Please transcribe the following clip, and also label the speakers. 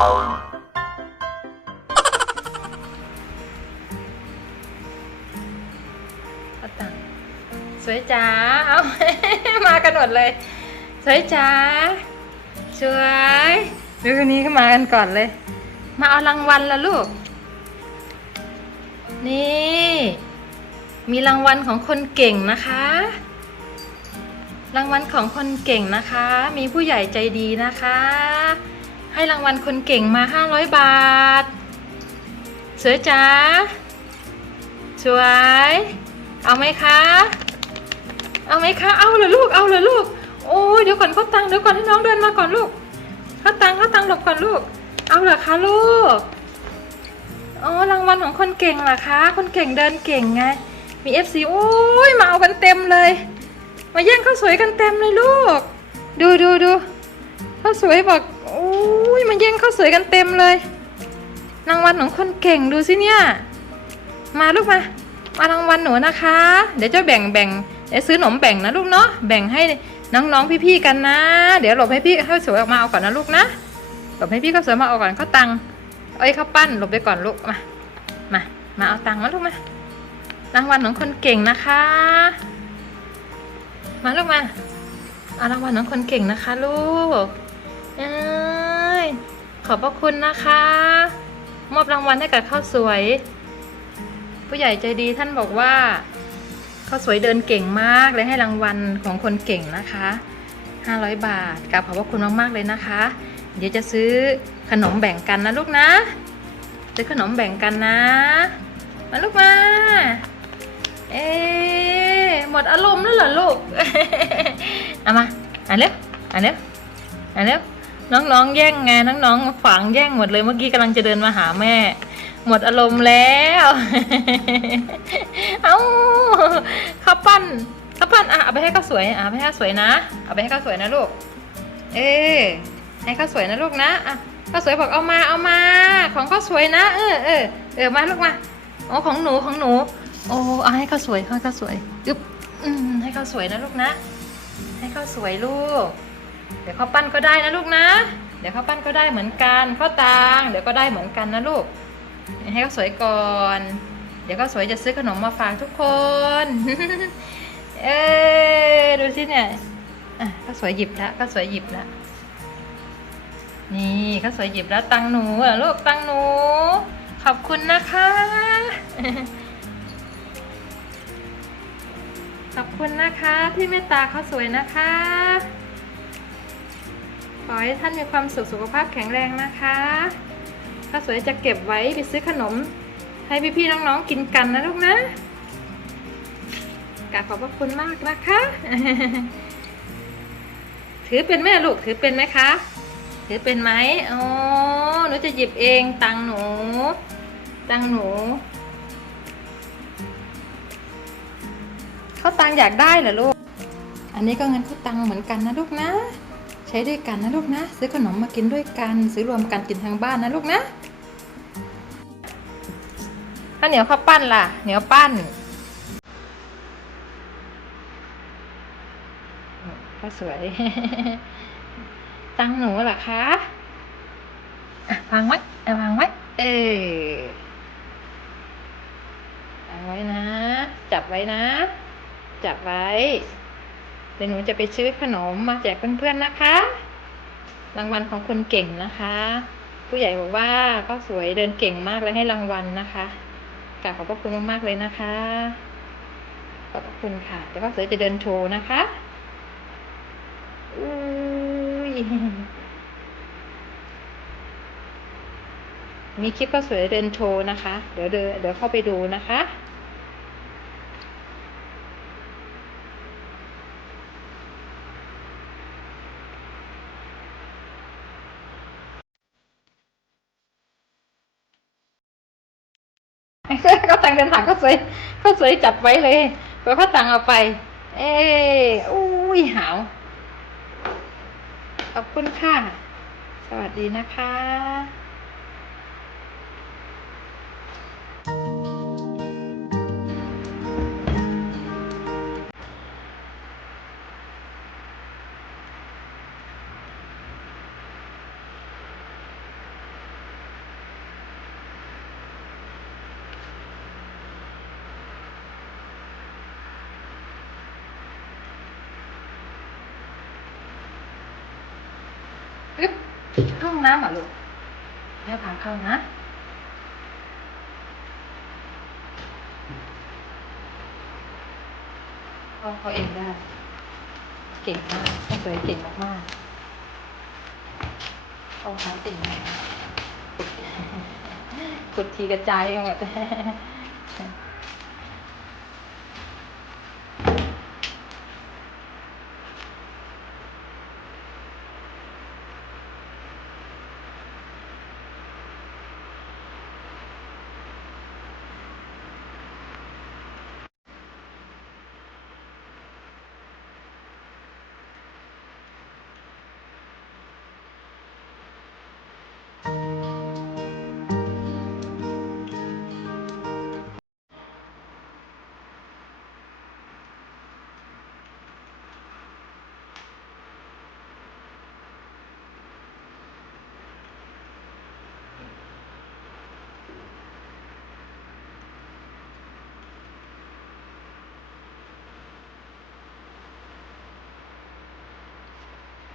Speaker 1: ตังสวยจ๋า เอา มากันหมดเลย สวยจ๋า สวยดูคนนี้ก็มากันก่อนเลย มาเอารางวัลละลูก นี่ มีรางวัลของคนเก่งนะคะ รางวัลของคนเก่งนะคะ มีผู้ใหญ่ใจดีนะคะ ให้รางวัลคนเก่งมา 500 บาท สวยจ๋าสวย เอาไหมคะ เอาไหมคะ เอาเลยลูก เอาเลยลูก โอ้ยเดี๋ยวก่อนเขาตังค์เดี๋ยวก่อนให้น้องเดินมาก่อนลูกเขาตังค์เขาตังค์หลบก่อนลูก เอาเหรอคะลูก อ๋อ รางวัลของคนเก่งเหรอคะ คนเก่งเดินเก่งไง มี FC โอ้ยมาเอากันเต็มเลย มาแย่งข้าวสวยกันเต็มเลยลูก ดูดูดูข้าวสวยบอก ยมาแย่งข้าวสวยกันเต็มเลยรางวัลของคนเก่งดูสิเนี่ย มาลูกมา มารางวัลหนูนะคะ เดี๋ยวจะแบ่งแบ่งเดี๋ยวซื้อขนมแบ่งนะลูกเนาะ แบ่งให้น้องๆพี่ๆกันนะ เดี๋ยวหลบให้พี่ข้าวสวยออกมาเอาก่อนนะลูกนะ หลบให้พี่ข้าวสวยมาเอาก่อนเขาตัง เอ้ยข้าวปั้นหลบไปก่อนลูกมา มา มาเอาตังมาลูกมารางวัลของคนเก่งนะคะ มาลูกมา เอารางวัลของคนเก่งนะคะลูกอ้ย ขอบพระคุณนะคะ มอบรางวัลให้กับข้าวสวย ผู้ใหญ่ใจดีท่านบอกว่าข้าวสวยเดินเก่งมากเลยให้รางวัลของคนเก่งนะคะ 500 บาทกราบขอบพระคุณมากๆเลยนะคะ เดี๋ยวจะซื้อขนมแบ่งกันนะลูกนะซื้อขนมแบ่งกันนะ มาลูกมา เอ๊หมดอารมณ์แล้วเหรอลูก เอามาอ่านเร็วอ่านเร็วอ่านเร็ว น้องๆ แย่งไงน้องๆฝังแย่งหมดเลยเมื่อกี้กำลังจะเดินมาหาแม่ หมดอารมณ์แล้ว เอ้าข้าวปั้นข้าวปั้นอะเอาไปให้ข้าวสวยอะไปให้ข้าวสวยนะเอาไปให้ข้าวสวยนะลูก เอ๊ะให้ข้าวสวยนะลูกนะอะข้าวสวยบอกเอามาเอามา ของข้าวสวยนะ เออเออเออมาลูกมาอ๋อของหนูของหนู โอ้เอาให้ข้าวสวยให้ข้าวสวยอึ๊บอืมให้ข้าวสวยนะลูกนะ ให้ข้าวสวยลูก เดี๋ยวข้าวปั้นก็ได้นะลูกนะ เดี๋ยวข้าวปั้นก็ได้เหมือนกันข้าวตางเดี๋ยวก็ได้เหมือนกันนะลูก ให้เขาสวยก่อน เดี๋ยวข้าสวยจะซื้อขนมมาฝากทุกคน เอ้ดูสิเนี่ยอะข้าวสวยหยิบแล้วข้าวสวยหยิบแล้วนี่ข้าวสวยหยิบแล้วตังหนูเหรอลูกตังหนู ขอบคุณนะคะ ขอบคุณนะคะที่เมตตาเขาสวยนะคะ ขอให้ท่านมีความสุขสุขภาพแข็งแรงนะคะข้าสวยจะเก็บไว้ไปซื้อขนม ให้พี่ๆน้องๆกินกันนะลูกนะกราบขอบพระคุณมากนะคะ ถือเป็นไหมลูกถือเป็นไหมคะ ถือเป็นไหมอ๋อหนูจะหยิบเองตังหนู ตังหนูเขาตังอยากได้เหรอลูก อันนี้ก็เงินเขาตังเหมือนกันนะลูกนะ ใช้ด้วยกันนะลูกนะ ซื้อขนมมากินด้วยกัน ซื้อรวมกันกินทางบ้านนะลูกนะข้าเหนียวข้าวปั้นล่ะ เหนียวปั้นข้าสวย ตังหนูเหรอคะอะวางไว้เอาวางไว้ เออวางไว้นะ จับไว้นะ จับไว้ ดี๋ยวหนูจะไปซื้อขนมมาแจกเพื่อนๆนะคะ รางวัลของคนเก่งนะคะ ผู้ใหญ่บอกว่าก็สวยเดินเก่งมากเลยให้รางวัลนะคะกราบขอบพระคุณมากๆเลยนะคะ ขอบพระคุณค่ะ เดี๋ยวก็สวยจะเดินโชว์นะคะอุ้ยมีคลิปก็สวยเดินโชว์นะคะ เดี๋ยวเดี๋ยวเดี๋ยวเข้าไปดูนะคะ ก็ตังเดินทางก็สวยก็สวยจับไว้เลยไปเขาตังเอาไป เอ้อุ้ยหาวขอบคุณค่ะ สวัสดีนะคะ องน้ำเหรอลูกแม่พาเข้านะเข้าเขาเองได้ เก่งมากต้องสวยเก่งมากๆเอาหาติ่งมาขุดขุดทีกระจายกันหมด